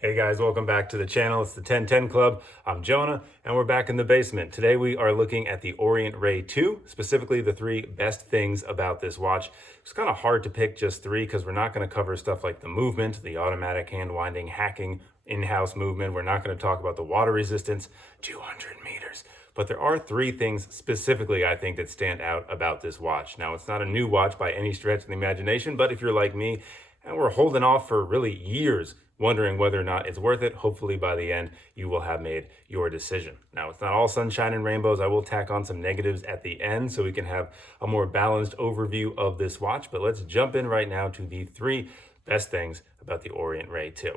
Hey guys, welcome back to the channel. It's the 1010 Club. I'm Jonah, and we're back in the basement. Today we are looking at the Orient Ray II, specifically the 3 best things about this watch. It's kind of hard to pick just 3 because we're not going to cover stuff like the movement, the automatic hand winding, hacking, in-house movement. We're not going to talk about the water resistance, 200 meters. But there are 3 things specifically, I think, that stand out about this watch. Now, it's not a new watch by any stretch of the imagination, but if you're like me, and we're holding off for really years, wondering whether or not it's worth it, hopefully by the end, you will have made your decision. Now, it's not all sunshine and rainbows. I will tack on some negatives at the end so we can have a more balanced overview of this watch. But let's jump in right now to the 3 best things about the Orient Ray II.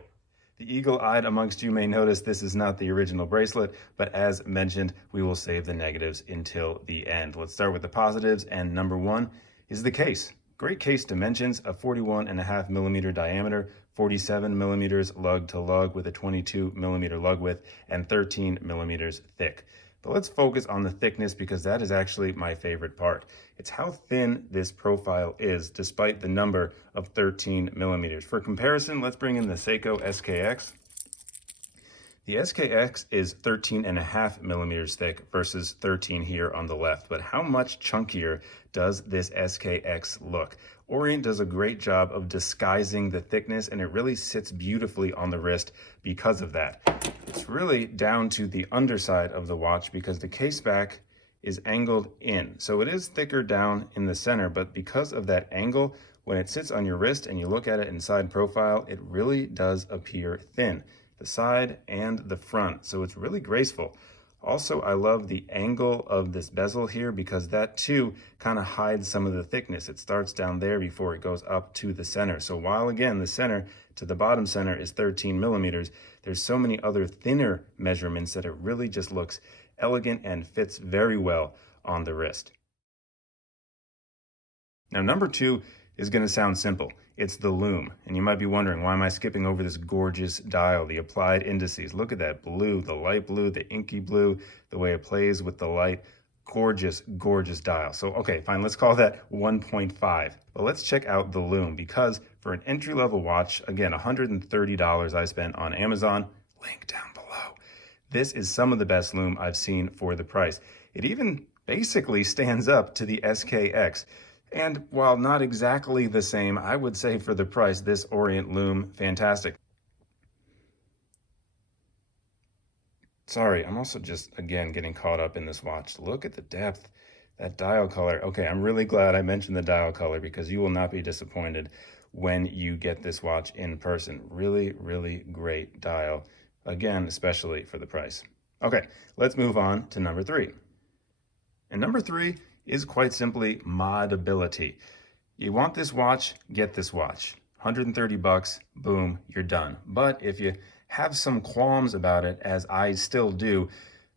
The eagle-eyed amongst you may notice this is not the original bracelet, but as mentioned, we will save the negatives until the end. Let's start with the positives, and number 1 is the case. Great case dimensions, a 41.5 millimeter diameter, 47 millimeters lug to lug with a 22 millimeter lug width, and 13 millimeters thick. But let's focus on the thickness because that is actually my favorite part. It's how thin this profile is despite the number of 13 millimeters. For comparison, let's bring in the Seiko SKX. The SKX is 13.5 millimeters thick versus 13 here on the left, but how much chunkier does this SKX look? Orient does a great job of disguising the thickness, and it really sits beautifully on the wrist because of that. It's really down to the underside of the watch because the case back is angled in. So it is thicker down in the center, but because of that angle, when it sits on your wrist and you look at it in side profile, it really does appear thin. The side and the front, so it's really graceful. Also, I love the angle of this bezel here because that too kind of hides some of the thickness. It starts down there before it goes up to the center. So while again the center to the bottom center is 13 millimeters, there's so many other thinner measurements that it really just looks elegant and fits very well on the wrist. Now, number 2 is going to sound simple. It's the Loom. And you might be wondering, why am I skipping over this gorgeous dial, the applied indices? Look at that blue, the light blue, the inky blue, the way it plays with the light. Gorgeous, gorgeous dial. So, okay, fine, let's call that 1.5. But let's check out the Loom because for an entry-level watch, again, $130 I spent on Amazon, link down below. This is some of the best Loom I've seen for the price. It even basically stands up to the SKX. And while not exactly the same, I would say for the price, this Orient Loom, fantastic. Sorry, I'm also just, again, getting caught up in this watch. Look at the depth, that dial color. Okay, I'm really glad I mentioned the dial color because you will not be disappointed when you get this watch in person. Really, really great dial. Again, especially for the price. Okay, let's move on to number 3. And number 3 is quite simply modability. You want this watch, get this watch. 130 bucks, boom, you're done. But if you have some qualms about it, as I still do,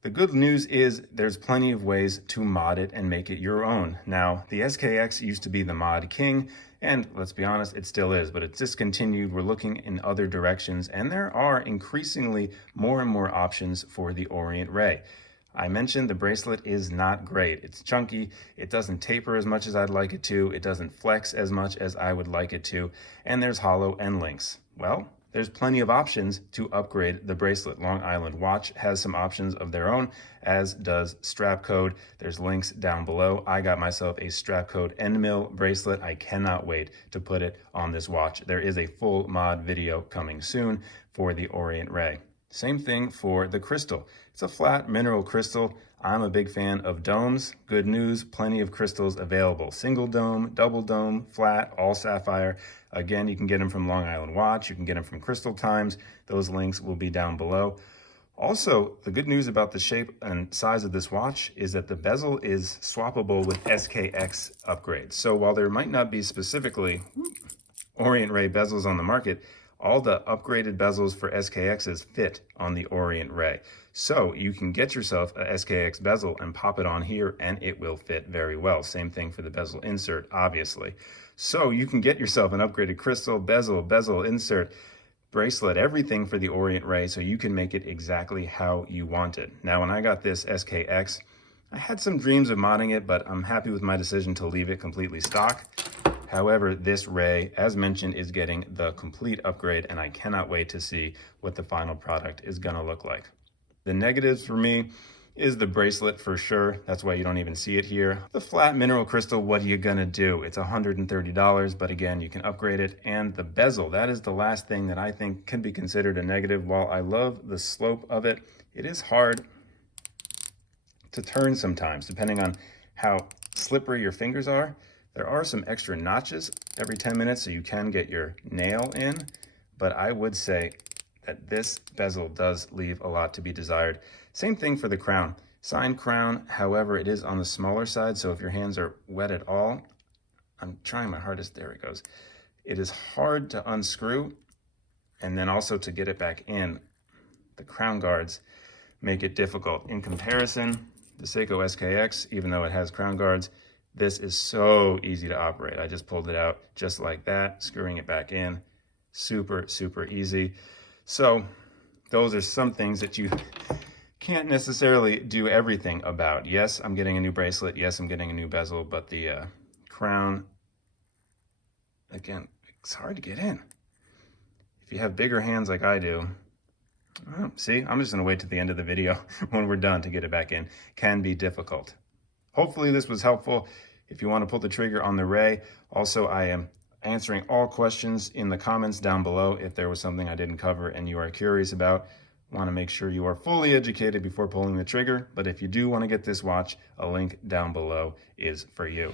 the good news is there's plenty of ways to mod it and make it your own. Now, the SKX used to be the mod king, and let's be honest, it still is, but it's discontinued. We're looking in other directions, and there are increasingly more and more options for the Orient Ray. I mentioned the bracelet is not great. It's chunky, it doesn't taper as much as I'd like it to, it doesn't flex as much as I would like it to, and there's hollow end links. Well, there's plenty of options to upgrade the bracelet. Long Island Watch has some options of their own, as does Strapcode. There's links down below. I got myself a Strapcode end mill bracelet. I cannot wait to put it on this watch. There is a full mod video coming soon for the Orient Ray. Same thing for the crystal. It's a flat mineral crystal. I'm a big fan of domes. Good news, plenty of crystals available. Single dome, double dome, flat, all sapphire. Again, you can get them from Long Island Watch. You can get them from Crystal Times. Those links will be down below. Also, the good news about the shape and size of this watch is that the bezel is swappable with SKX upgrades. So while there might not be specifically Orient Ray bezels on the market, all the upgraded bezels for SKXs fit on the Orient Ray. So you can get yourself a SKX bezel and pop it on here and it will fit very well. Same thing for the bezel insert, obviously. So you can get yourself an upgraded crystal, bezel insert, bracelet, everything for the Orient Ray so you can make it exactly how you want it. Now, when I got this SKX, I had some dreams of modding it, but I'm happy with my decision to leave it completely stock. However, this Ray, as mentioned, is getting the complete upgrade, and I cannot wait to see what the final product is gonna look like. The negatives for me is the bracelet for sure. That's why you don't even see it here. The flat mineral crystal, what are you gonna do? It's $130, but again, you can upgrade it. And the bezel, that is the last thing that I think can be considered a negative. While I love the slope of it, it is hard to turn sometimes, depending on how slippery your fingers are. There are some extra notches every 10 minutes, so you can get your nail in, but I would say that this bezel does leave a lot to be desired. Same thing for the crown. Signed crown, however, it is on the smaller side, so if your hands are wet at all, I'm trying my hardest, there it goes. It is hard to unscrew, and then also to get it back in. The crown guards make it difficult. In comparison, the Seiko SKX, even though it has crown guards, this is so easy to operate. I just pulled it out just like that, screwing it back in. Super, super easy. So those are some things that you can't necessarily do everything about. Yes, I'm getting a new bracelet. Yes, I'm getting a new bezel, but the crown, again, it's hard to get in. If you have bigger hands like I do, see, I'm just gonna wait to the end of the video when we're done to get it back in. Can be difficult. Hopefully this was helpful. If you want to pull the trigger on the Ray, also I am answering all questions in the comments down below. If there was something I didn't cover and you are curious about, want to make sure you are fully educated before pulling the trigger. But if you do want to get this watch, a link down below is for you.